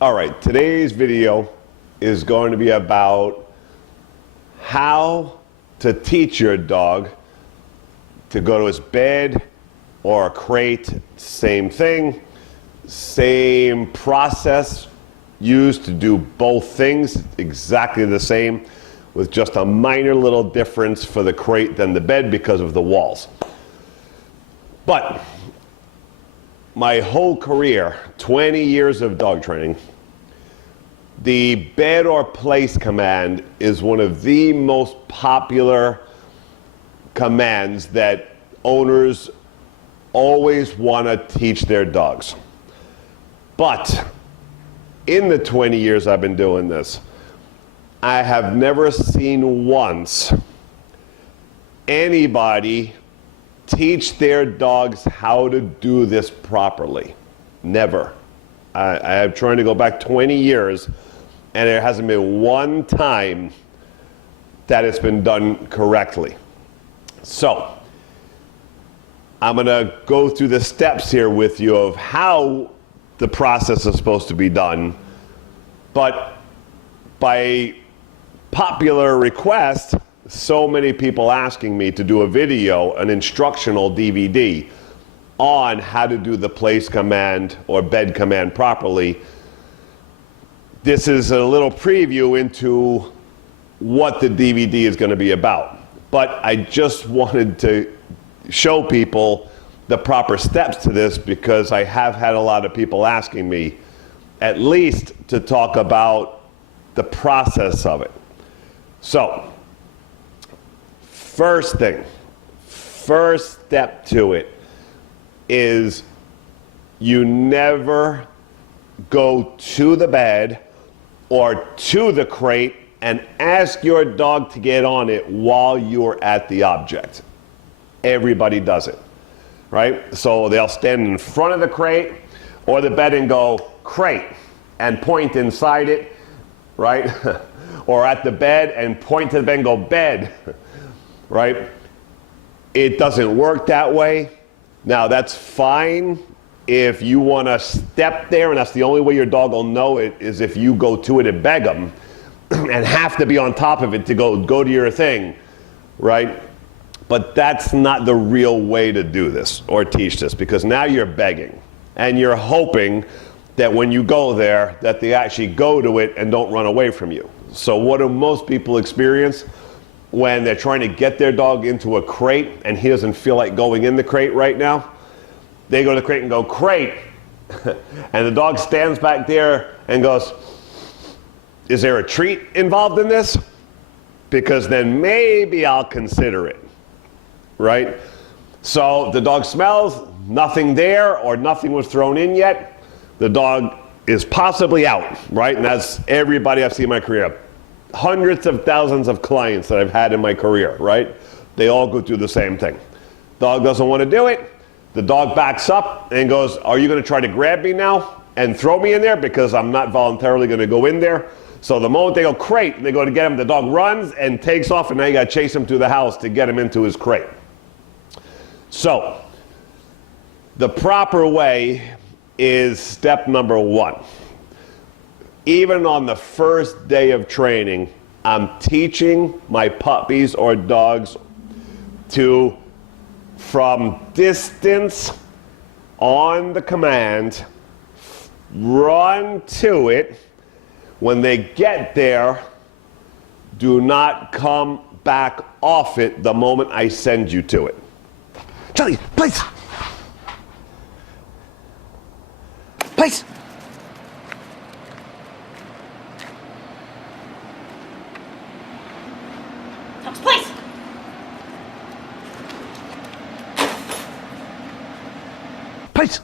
All right, today's video is going to be about how to teach your dog to go to his bed or a crate. Same thing, same process used to do both things, exactly the same, with just a minor little difference for the crate than the bed because of the walls. But my whole career, 20 years of dog training, the bed or place command is one of the most popular commands that owners always want to teach their dogs. But in the 20 years I've been doing this, I have never seen once anybody teach their dogs how to do this properly. Never. I am trying to go back 20 years, and there hasn't been one time that it's been done correctly. So, I'm gonna go through the steps here with you of how the process is supposed to be done, but by popular request, so many people asking me to do a video, an instructional DVD on how to do the place command or bed command properly. This is a little preview into what the DVD is going to be about. But I just wanted to show people the proper steps to this because I have had a lot of people asking me at least to talk about the process of it. So, first thing, first step to it is you never go to the bed or to the crate and ask your dog to get on it while you're at the object. Everybody does it, right? So they'll stand in front of the crate or the bed and go, crate, and point inside it, right? Or at the bed and point to the bed and go, bed, right? It doesn't work that way. Now that's fine if you want to step there, and that's the only way your dog will know it is if you go to it and beg them and have to be on top of it to go to your thing, right? But that's not the real way to do this or teach this, because now you're begging and you're hoping that when you go there that they actually go to it and don't run away from you. So what do most people experience when they're trying to get their dog into a crate and he doesn't feel like going in the crate right now? They go to the crate and go, crate, and the dog stands back there and goes, is there a treat involved in this? Because then maybe I'll consider it, right? So the dog smells, nothing there, or nothing was thrown in yet. The dog is possibly out, right? And that's everybody I've seen in my career. Hundreds of thousands of clients that I've had in my career, right? They all go through the same thing. Dog doesn't want to do it. The dog backs up and goes, are you going to try to grab me now and throw me in there? Because I'm not voluntarily going to go in there. So the moment they go crate, and they go to get him, the dog runs and takes off, and now you got to chase him to the house to get him into his crate. So the proper way is step number one. Even on the first day of training, I'm teaching my puppies or dogs to, from distance on the command, run to it. When they get there, do not come back off it the moment I send you to it. Charlie, place! Place! Place! Place!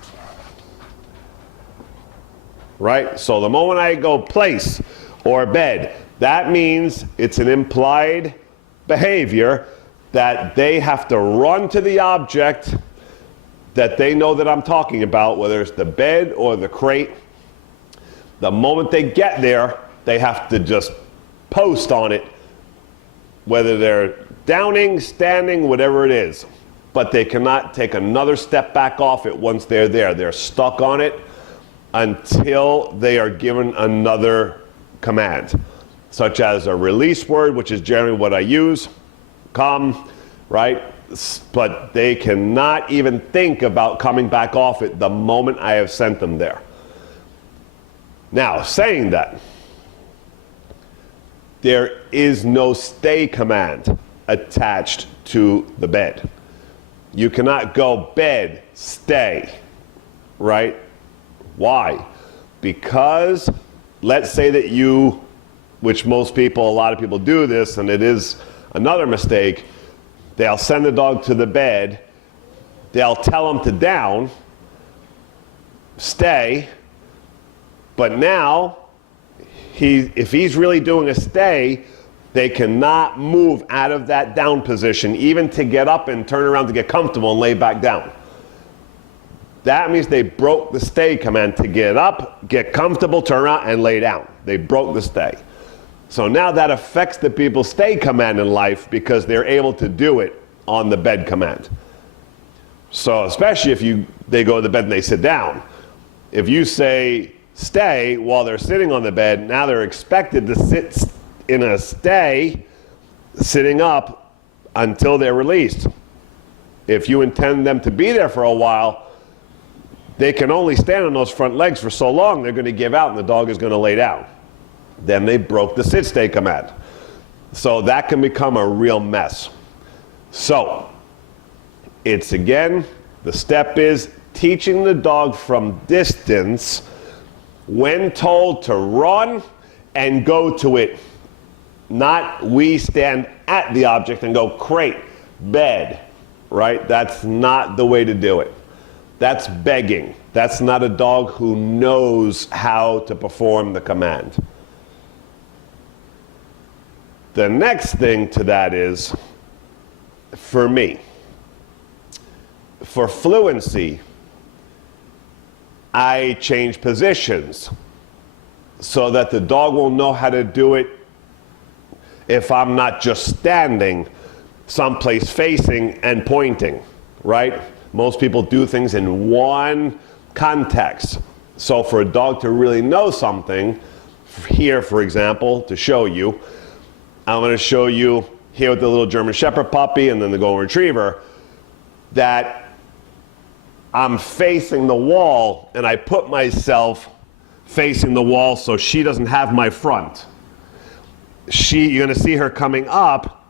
Right? So the moment I go place or bed, that means it's an implied behavior that they have to run to the object that they know that I'm talking about, whether it's the bed or the crate. The moment they get there, they have to just post on it, whether they're downing, standing, whatever it is. But they cannot take another step back off it once they're there. They're stuck on it, until they are given another command, such as a release word, which is generally what I use, come, right? But they cannot even think about coming back off it the moment I have sent them there. Now, saying that, there is no stay command attached to the bed. You cannot go bed, stay, right? Why? Because let's say that you, which most people, a lot of people do this, and it is another mistake, they'll send the dog to the bed, they'll tell him to down, stay, but now, if he's really doing a stay, they cannot move out of that down position, even to get up and turn around to get comfortable and lay back down. That means they broke the stay command to get up, get comfortable, turn around, and lay down. They broke the stay. So now that affects the people's stay command in life because they're able to do it on the bed command. So especially if they go to the bed and they sit down. If you say stay while they're sitting on the bed, now they're expected to sit in a stay, sitting up until they're released. If you intend them to be there for a while, they can only stand on those front legs for so long, they're going to give out and the dog is going to lay down. Then they broke the sit-stay command. So that can become a real mess. So, it's again, the step is teaching the dog from distance when told to run and go to it. Not we stand at the object and go crate, bed, right? That's not the way to do it. That's begging. That's not a dog who knows how to perform the command. The next thing to that is, for me, for fluency, I change positions so that the dog will know how to do it if I'm not just standing someplace facing and pointing, right? Most people do things in one context. So for a dog to really know something, here for example, to show you, I'm going to show you here with the little German Shepherd puppy and then the Golden Retriever, that I'm facing the wall and I put myself facing the wall so she doesn't have my front. You're going to see her coming up,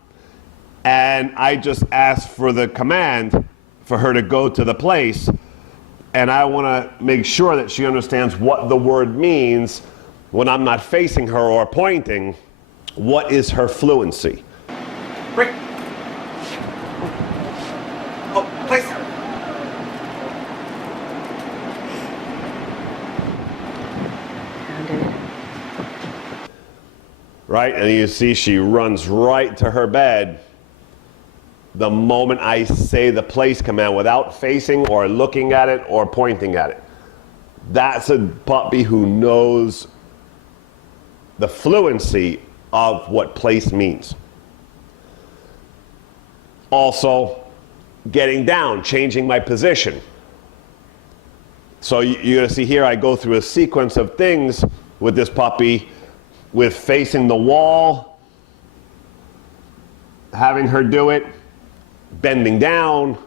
and I just ask for the command for her to go to the place, and I want to make sure that she understands what the word means when I'm not facing her or pointing. What is her fluency? Break. Oh, place. Right, and you see she runs right to her bed the moment I say the place command without facing or looking at it or pointing at it. That's a puppy who knows the fluency of what place means. Also, getting down, changing my position. So you're going to see here I go through a sequence of things with this puppy, with facing the wall, having her do it, bending down.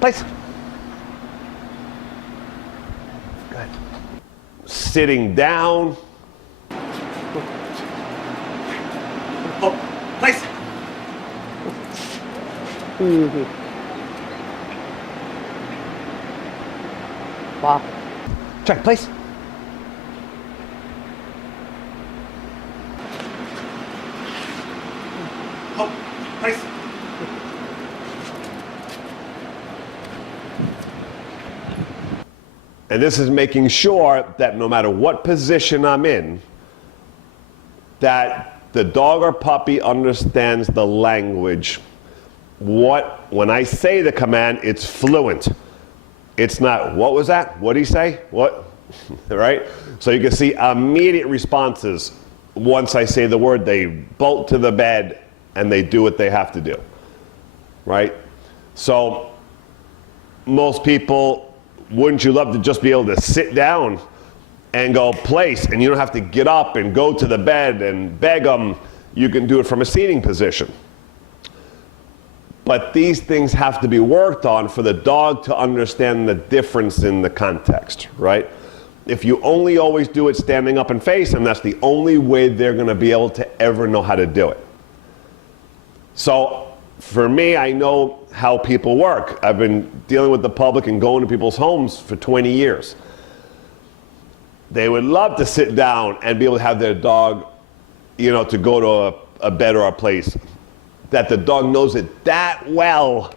Place. Good. Sitting down. Oh, place. Wow. Check, place. Oh, place. And this is making sure that no matter what position I'm in, that the dog or puppy understands the language. When I say the command, it's fluent. It's not, what was that? What did he say? What? right? So you can see immediate responses. Once I say the word, they bolt to the bed and they do what they have to do, right? So most people, wouldn't you love to just be able to sit down and go place, and you don't have to get up and go to the bed and beg them? You can do it from a seating position. But these things have to be worked on for the dog to understand the difference in the context, right? If you only always do it standing up and face them, that's the only way they're going to be able to ever know how to do it. So for me, I know how people work. I've been dealing with the public and going to people's homes for 20 years. They would love to sit down and be able to have their dog, you know, to go to a bed or a place, that the dog knows it that well,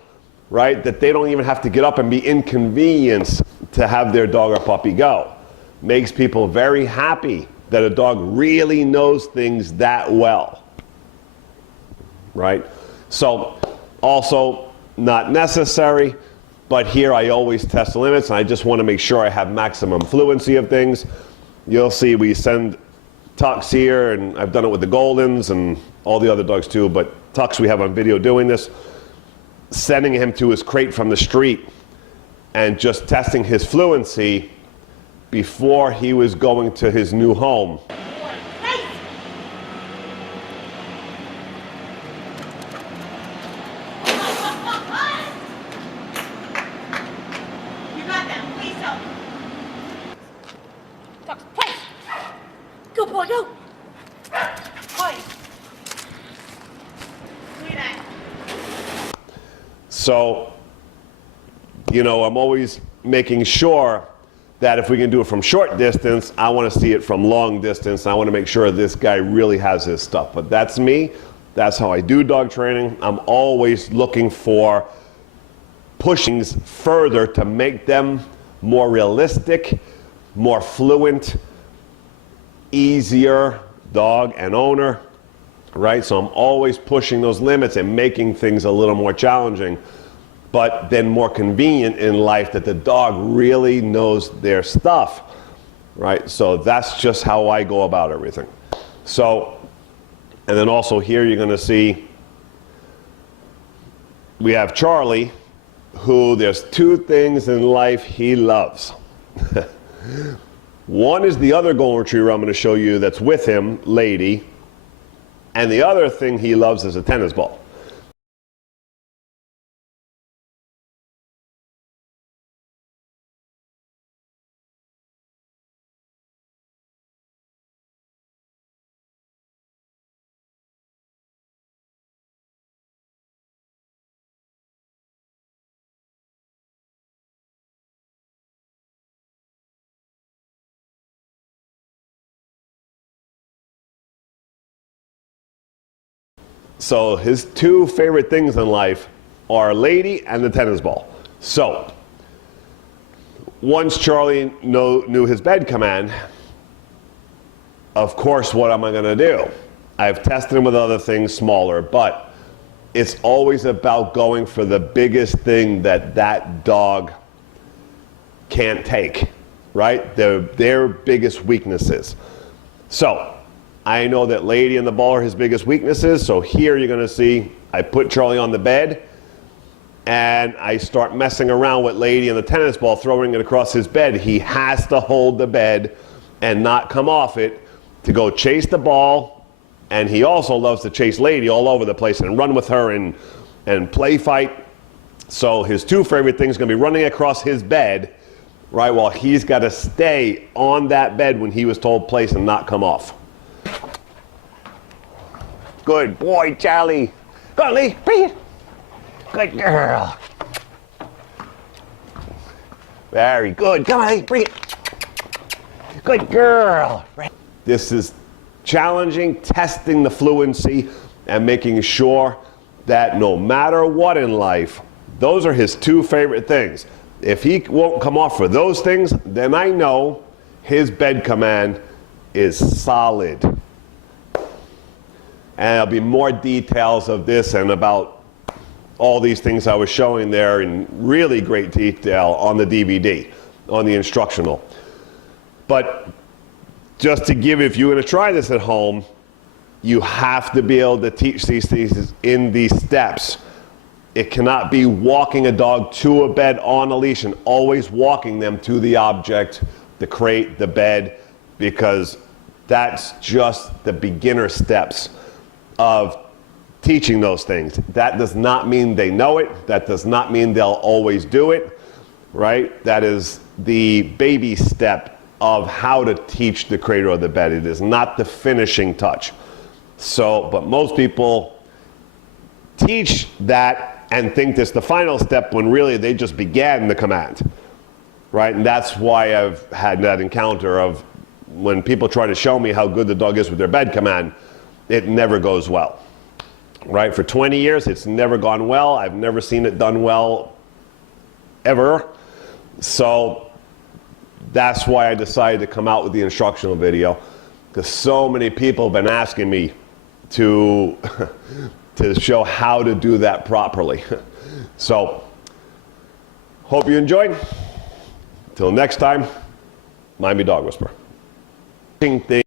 right? That they don't even have to get up and be inconvenienced to have their dog or puppy go. Makes people very happy that a dog really knows things that well, right? So also not necessary, but here I always test the limits, and I just want to make sure I have maximum fluency of things. You'll see we send Tux here, and I've done it with the Goldens and all the other dogs too, but Tux we have on video doing this, sending him to his crate from the street and just testing his fluency before he was going to his new home. Good boy, go! Place. So, you know, I'm always making sure that if we can do it from short distance, I want to see it from long distance. I want to make sure this guy really has his stuff. But that's me. That's how I do dog training. I'm always looking for pushings further to make them more realistic, more fluent, easier dog and owner, right? So I'm always pushing those limits and making things a little more challenging, but then more convenient in life, that the dog really knows their stuff, right? So that's just how I go about everything. So, and then also here you're going to see we have Charlie, who there's two things in life he loves. One is the other golden retriever I'm going to show you that's with him, Lady, and the other thing he loves is a tennis ball. So his two favorite things in life are Lady and the tennis ball. So once Charlie knew his bed command, of course, what am I going to do? I've tested him with other things smaller, but it's always about going for the biggest thing that that dog can't take, right? Their biggest weaknesses. So I know that Lady and the ball are his biggest weaknesses, so here you're going to see I put Charlie on the bed and I start messing around with Lady and the tennis ball, throwing it across his bed. He has to hold the bed and not come off it to go chase the ball, and he also loves to chase Lady all over the place and run with her and play fight. So his two favorite things are going to be running across his bed, right, while he's got to stay on that bed when he was told place and not come off. Good boy, Charlie. Go on, Lee, bring it. Good girl. Very good. Come on, Lee, bring it. Good girl. This is challenging, testing the fluency and making sure that no matter what in life, those are his two favorite things. If he won't come off for those things, then I know his bed command is solid. And there'll be more details of this and about all these things I was showing there in really great detail on the DVD, on the instructional. But just to give, if you're going to try this at home, you have to be able to teach these things in these steps. It cannot be walking a dog to a bed on a leash and always walking them to the object, the crate, the bed, because that's just the beginner steps of teaching those things. That does not mean they know it. That does not mean they'll always do it, right? That is the baby step of how to teach the crate or the bed. It is not the finishing touch. So, but most people teach that and think this the final step when really they just began the command, right? And that's why I've had that encounter of when people try to show me how good the dog is with their bed command, it never goes well, right? For 20 years, it's never gone well. I've never seen it done well, ever. So that's why I decided to come out with the instructional video, because so many people have been asking me to to show how to do that properly. So, hope you enjoyed. Till next time, Miami Dog Whisperer.